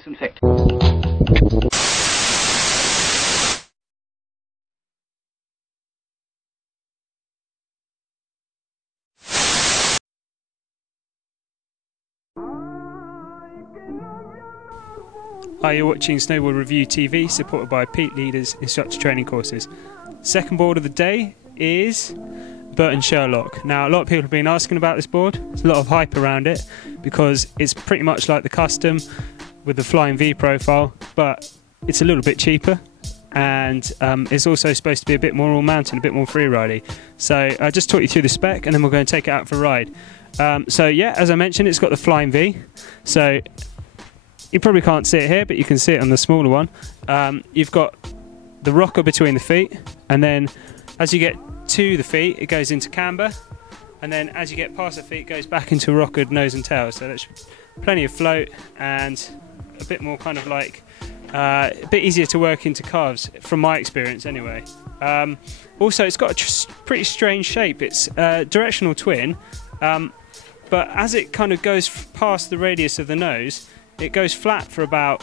disinfect. Hi, you're watching Snowboard Review TV, supported by Pete Leader's Instructor Training Courses. Second board of the day is Burton Sherlock. Now, a lot of people have been asking about this board. There's a lot of hype around it because it's pretty much like the custom with the flying V profile, but it's a little bit cheaper, and it's also supposed to be a bit more all-mountain, a bit more free-ridey. So I just talk you through the spec, and then we're going to take it out for a ride. So yeah, as I mentioned, it's got the flying V. So you probably can't see it here, but you can see it on the smaller one. You've got the rocker between the feet, and then as you get to the feet, it goes into camber, and then as you get past the feet, it goes back into rockered nose and tail. So that's plenty of float and a bit more kind of like a bit easier to work into calves, from my experience anyway. Also, it's got a pretty strange shape. It's directional twin, but as it kind of goes past the radius of the nose, it goes flat for about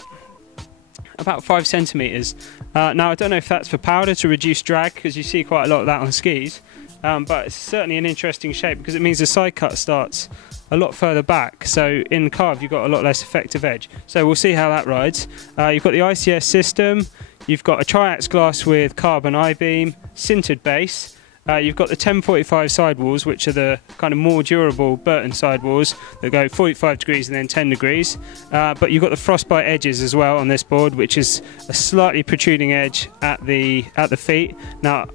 5 centimeters. Now, I don't know if that's for powder to reduce drag, because you see quite a lot of that on skis, but it's certainly an interesting shape because it means the side cut starts a lot further back. So in carve, you've got a lot less effective edge. So we'll see how that rides. You've got the ICS system. You've got a triax glass with carbon I-beam, sintered base. You've got the 1045 sidewalls, which are the kind of more durable Burton sidewalls that go 45 degrees and then 10 degrees. But you've got the frostbite edges as well on this board, which is a slightly protruding edge at the feet. Now,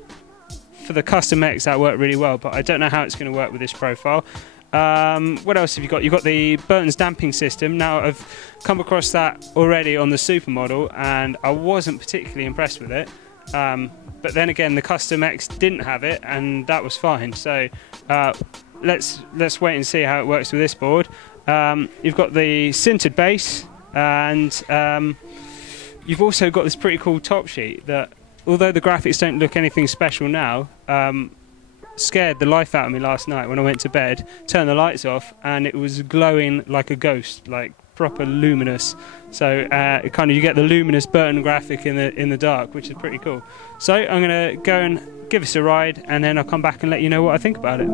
for the custom X, that worked really well, but I don't know how it's going to work with this profile. What else have you got? You've got the Burton's damping system. Now, I've come across that already on the supermodel, and I wasn't particularly impressed with it. But then again, the Custom X didn't have it, and that was fine. So let's wait and see how it works with this board. You've got the sintered base, and you've also got this pretty cool top sheet that, although the graphics don't look anything special now, scared the life out of me last night when I went to bed, turned the lights off, and it was glowing like a ghost, like proper luminous. So kind of you get the luminous Burton graphic in the dark, which is pretty cool. So I'm going to go and give us a ride, and then I'll come back and let you know what I think about it.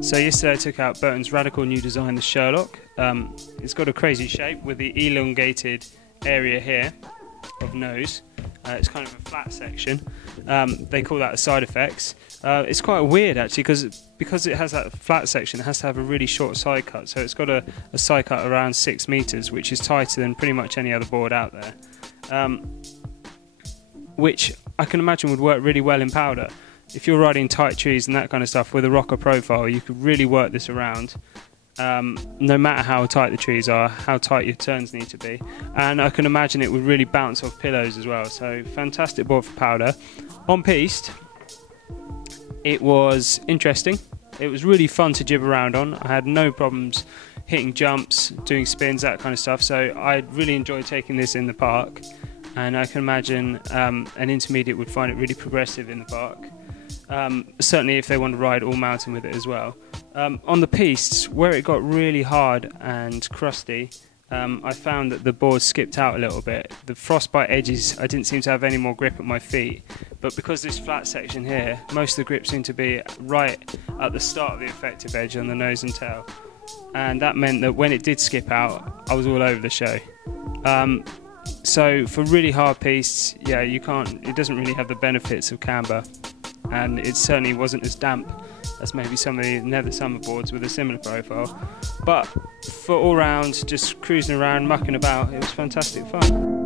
So yesterday I took out Burton's radical new design, the Sherlock. It's got a crazy shape with the elongated area here of nose. It's kind of a flat section. They call that a side effects. It's quite weird actually, because it has that flat section, it has to have a really short side cut. So it's got a side cut around 6 meters, which is tighter than pretty much any other board out there. Which I can imagine would work really well in powder. If you're riding tight trees and that kind of stuff with a rocker profile, you could really work this around, no matter how tight the trees are, how tight your turns need to be. And I can imagine it would really bounce off pillows as well. So fantastic board for powder. On piste, it was interesting. It was really fun to jib around on. I had no problems hitting jumps, doing spins, that kind of stuff. So I really enjoyed taking this in the park. And I can imagine an intermediate would find it really progressive in the park. Certainly if they want to ride all mountain with it as well. On the pistes, where it got really hard and crusty, I found that the board skipped out a little bit. The frostbite edges, I didn't seem to have any more grip at my feet, but because this flat section here, most of the grip seemed to be right at the start of the effective edge on the nose and tail, and that meant that when it did skip out, I was all over the show. So for really hard pistes, yeah, it doesn't really have the benefits of camber, and it certainly wasn't as damp as maybe some of the Nether Summer boards with a similar profile. But for all round, just cruising around, mucking about, it was fantastic fun.